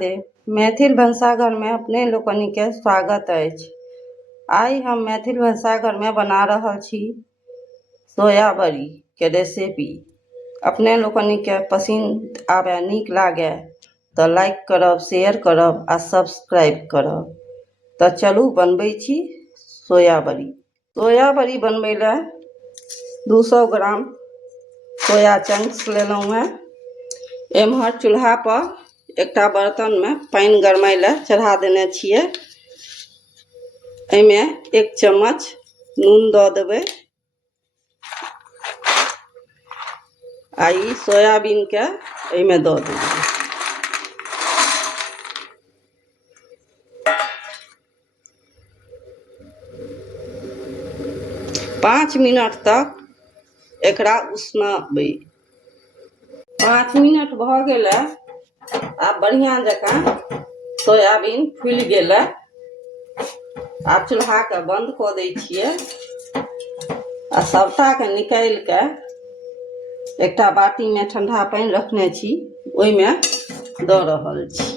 महादेव। मैथिल भनसाघर में अपने लोकनि के स्वागत अछि। आई हम मैथिल भनसाघर में बना रहल छी सोया बड़ी के रेसिपी। अपने लोकनि के पसंद आवे, नीक लागे तो लाइक करब, शेयर करब आ सब्सक्राइब करब। तो चलू बनबै छी सोया बड़ी। सोया बड़ी बनबै ले 200 ग्राम सोया चंक्स लेलहुँ हैं। एम्हर चूल्हा पर एकटा बर्तन में पानी गरमाय ले चढ़ा देने छियै। एमे 1 चम्मच नून दऽ देबै आ ई सोयाबीन के एमे दऽ देबै। पाँच मिनट तक एकरा उसनबै। 5 मिनट भऽ गेलै। आब बढ़िया जकाँ सोयाबीन फूल गेलै। आब चूल्हा के बंद कऽ दै छियै आ सबटा के निकाल के एकटा बाटी में ठंडा पानी रखने छी, ओहि में दऽ रहल छी।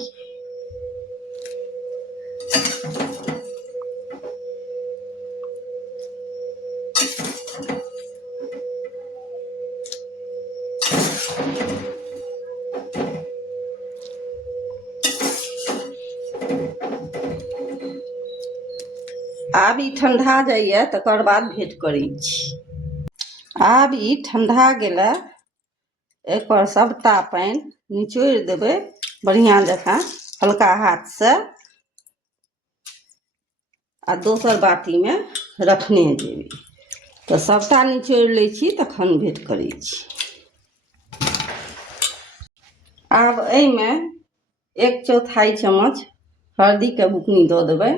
आब ई ठंडा जाइए तकर बाद भेंट करै छी। आब ई ठंडा गेलै। एक पर सबटा पानी निचोड़ देबै बढ़िया जकाँ हल्का हाथ से आ दोसर बाटी में रखने जेबै। तो सबटा निचोड़ लै छी तखन भेंट करै छी। आब एहि में 1/4 चम्मच हल्दी के बुकनी दऽ देबै।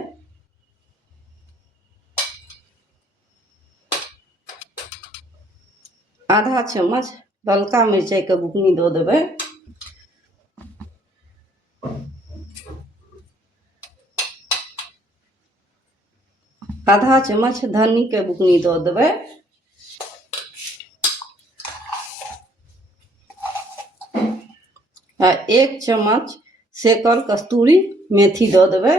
आधा चम्मच ललका मिरचाई के बुकनी दऽ देबै। आधा चम्मच धनी के बुकनी दऽ देबै। आ 1 चम्मच सेकल कस्तूरी मेथी दऽ देबै।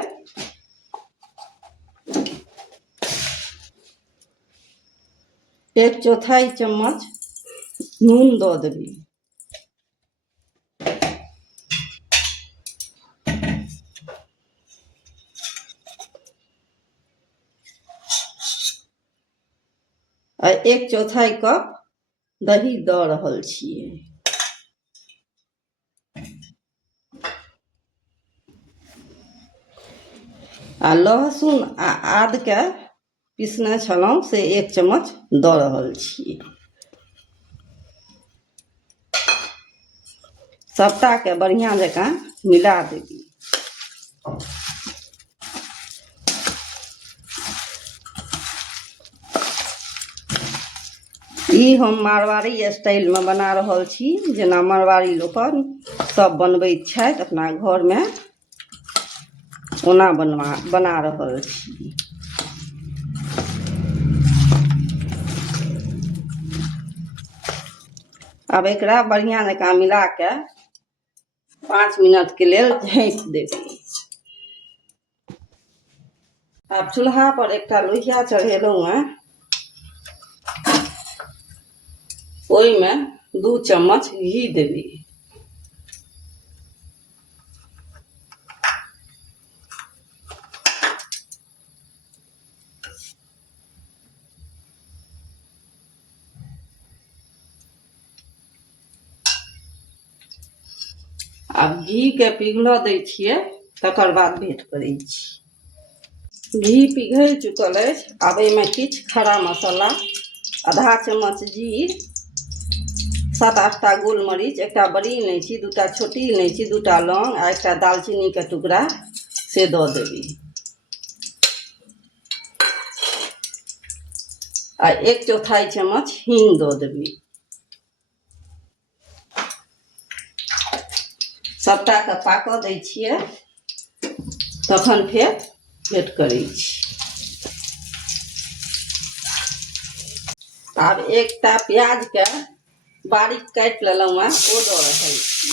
एक 1/4 चम्मच नून दऽ देबै। आ 1/4 कप दही दऽ रहल छियै। आ लहसुन आ आद के पीसने छलहुँ से 1 चम्मच दऽ रहल छियै। सबटा के बढ़िया जकाँ मिला देबै। ई हम मारवाड़ी स्टाइल में बना रहल छी, जेना मारवाड़ी लोग सब बनबैत छथि अपना घर में, ओना बना रहल छी। अब एकरा बढ़िया जकाँ मिला के 5 मिनट के लेल ढक देबै। अब चूल्हा पर एकटा लोहिया चढ़ेलहुँ हैं। ओहि में 2 चम्मच घी देबै। अब घी के पिघलऽ दै छियै तकर बाद भेंट करै छी। घी पिघल चुकल अछि। अब एहि में किछु खड़ा मसाला, आधा चम्मच जीर, 7-8 टा गोल मरीच, एकटा बड़ी इलायची, 2टा छोटी इलायची, 2टा लौंग आ एकटा दालचीनी के टुकड़ा से दऽ देबै। आ 1/4 चम्मच हींग दऽ देबै। सबटा के पाकऽ दै छियै तखन फेर भेंट करै छी। आब एकटा प्याज के बारीक काटि लेलहुँ हैं, ओ दऽ रहल छी।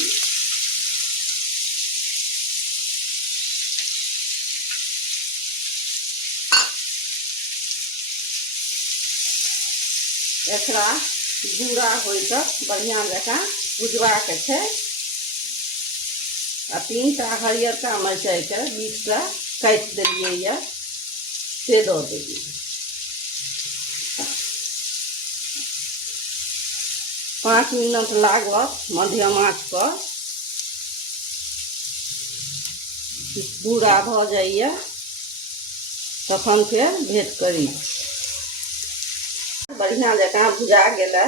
एकरा भूरा होय तक बढ़िया जकाँ भुजबाके छै। आ 3टा हरियरका मिरचाइके बीचसँ काटि देलियै यऽ से दऽ देलियै। 5 मिनट लागत मध्यम आँच पर। भूरा भऽ जाइए तखन फेर भेँट करै छी। बढ़िया जकाँ भुजा गेलै।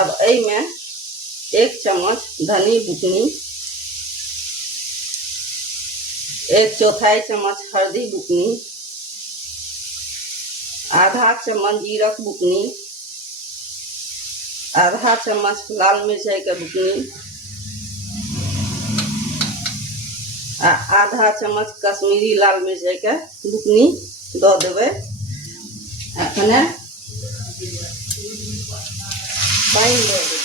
अब एहिमे 1 चम्मच धनी बुकनी, 1/4 चम्मच हल्दी बुकनी, आधा चम्मच जीरक बुकनी, आधा चम्मच लाल मिरचाई के बुकनी आ आधा चम्मच कश्मीरी लाल मिरचाई के बुकनी दऽ देबै। एखने पानि दऽ देबै।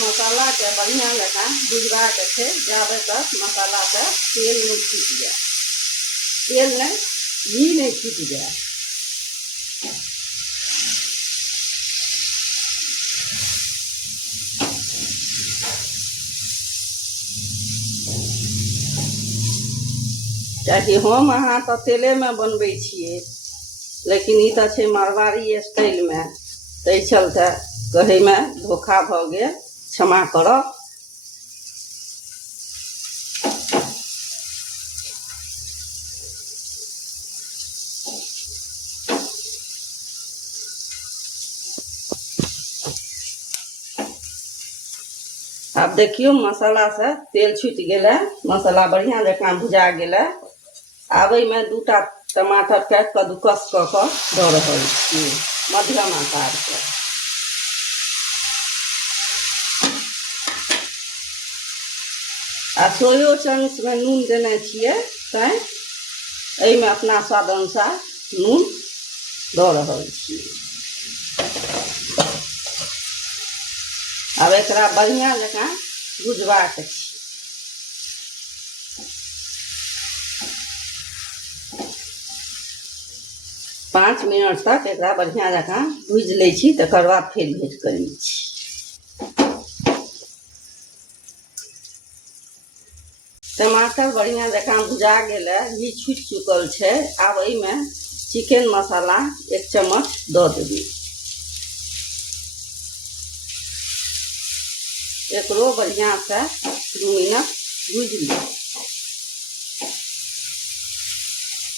मसाला के बढ़िया जकाँ भुजबाके छै जाबे तक मसाला के तेल नहीं छूट जाए। तेल नहीं, घी नहीं छूट जाए। कियाकि हम अहाँ तऽ तेलेमे बनबै छियै, लेकिन ई तऽ छै मारवाड़ी स्टाइलमे, ताहि चलते कहैमे धोखा भऽ गेल, क्षमा करब। आब देखियो मसाला से तेल छूटि गेलै, मसाला बढ़िया जकाँ भुजा गेलै। आब एहिमे 2टा टमाटर काटि कद्दूकस कऽ कऽ दऽ रहल छी मध्यम आकारके। आ सोयो चंक्समे नून देने छियै तैँ एहिमे अपना स्वाद अनुसार नून दऽ रहल छी। अब एकरा बढ़िया जकाँ भुजबाके छै। पाँच मिनट तक एकरा बढ़िया जकाँ भूजि लै छी, तकर बाद फेर भेँट करै छी। टमाटर बढ़िया जकाँ भुजा गेलै, घी छूटि चुकल छै। आब एहिमे चिकन मसाला 1 चम्मच दऽ देबै। एकरो बढ़िया से 2 मिनट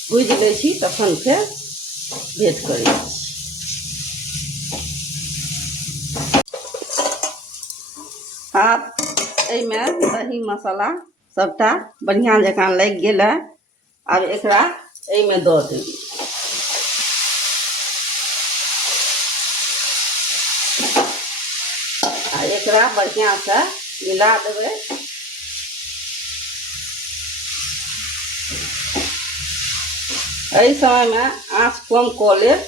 भूजि लै छी, तखन फेर भेँट करै छी। आब एहिमे दही मसाला सबटा बढ़िया जकाँ लागि गेलै। आब एकरा एहिमे दऽ देबै। आ एकरा बढ़िया से मिला देबै। एहि समय में आँच कम कऽ लेब।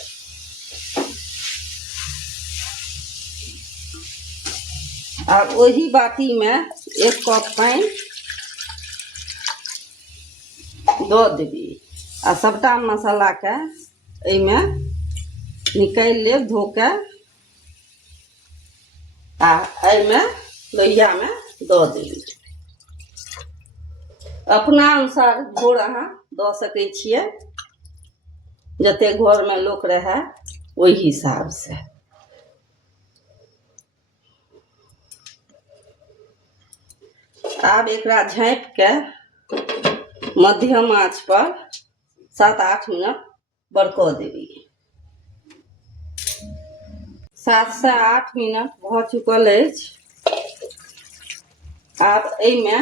आब ओही बाटी में 1 कप पानि दऽ देबै आ सबटा मसाला के एहिमे निकालि लेब धो के। आ एहिमे लोहिया में दऽ देबै। अपना अनुसार घोर अहाँ दऽ सकै छियै, जते घर में लोक रहे ओहि हिसाब से। आब एकरा झाँपि के मध्यम आँच पर 7-8 मिनट बरकऽ देबै। 7 से 8 मिनट भऽ चुकल अछि। आब एहिमे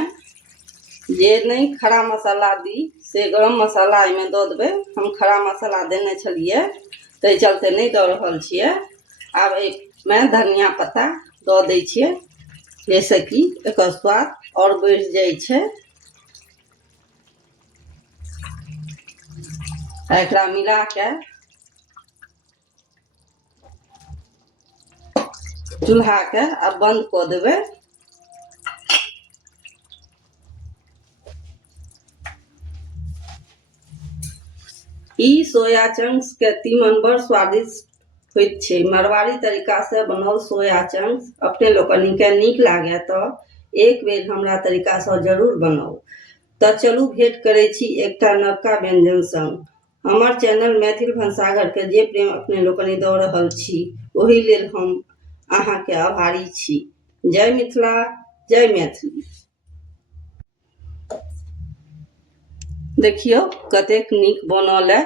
जे नहीं खड़ा मसाला दी से गरम मसाला एहिमे दऽ देबै। हम खड़ा मसाला देने छलियै, ताहि चलते नहीं दऽ रहल छियै। आब एहिमे धनिया पत्ता दऽ दै छियै, जैसे कि एकर स्वाद और बढ़ि जाइ छै। एकरा मिला के चूल्हा के अब बंद कऽ देबै। ई सोया चंक्स के तीमन बड़ स्वादिष्ट होइत छै। मारवाड़ी तरीका से बनल सोया चंक्स अपने लोकनिके नीक लागे तऽ एक बेर हमरा तरीका से जरूर बनाउ। तऽ चलू भेंट करै छी एकटा नवका व्यंजन संग। हमर चैनल मैथिल भनसाघर के जे प्रेम अपने लोकनि दऽ रहल छी ओहि लेल हम अहाँके आभारी छी। जय मिथिला, जय मैथिली। देखियौ कतेक नीक बनल है।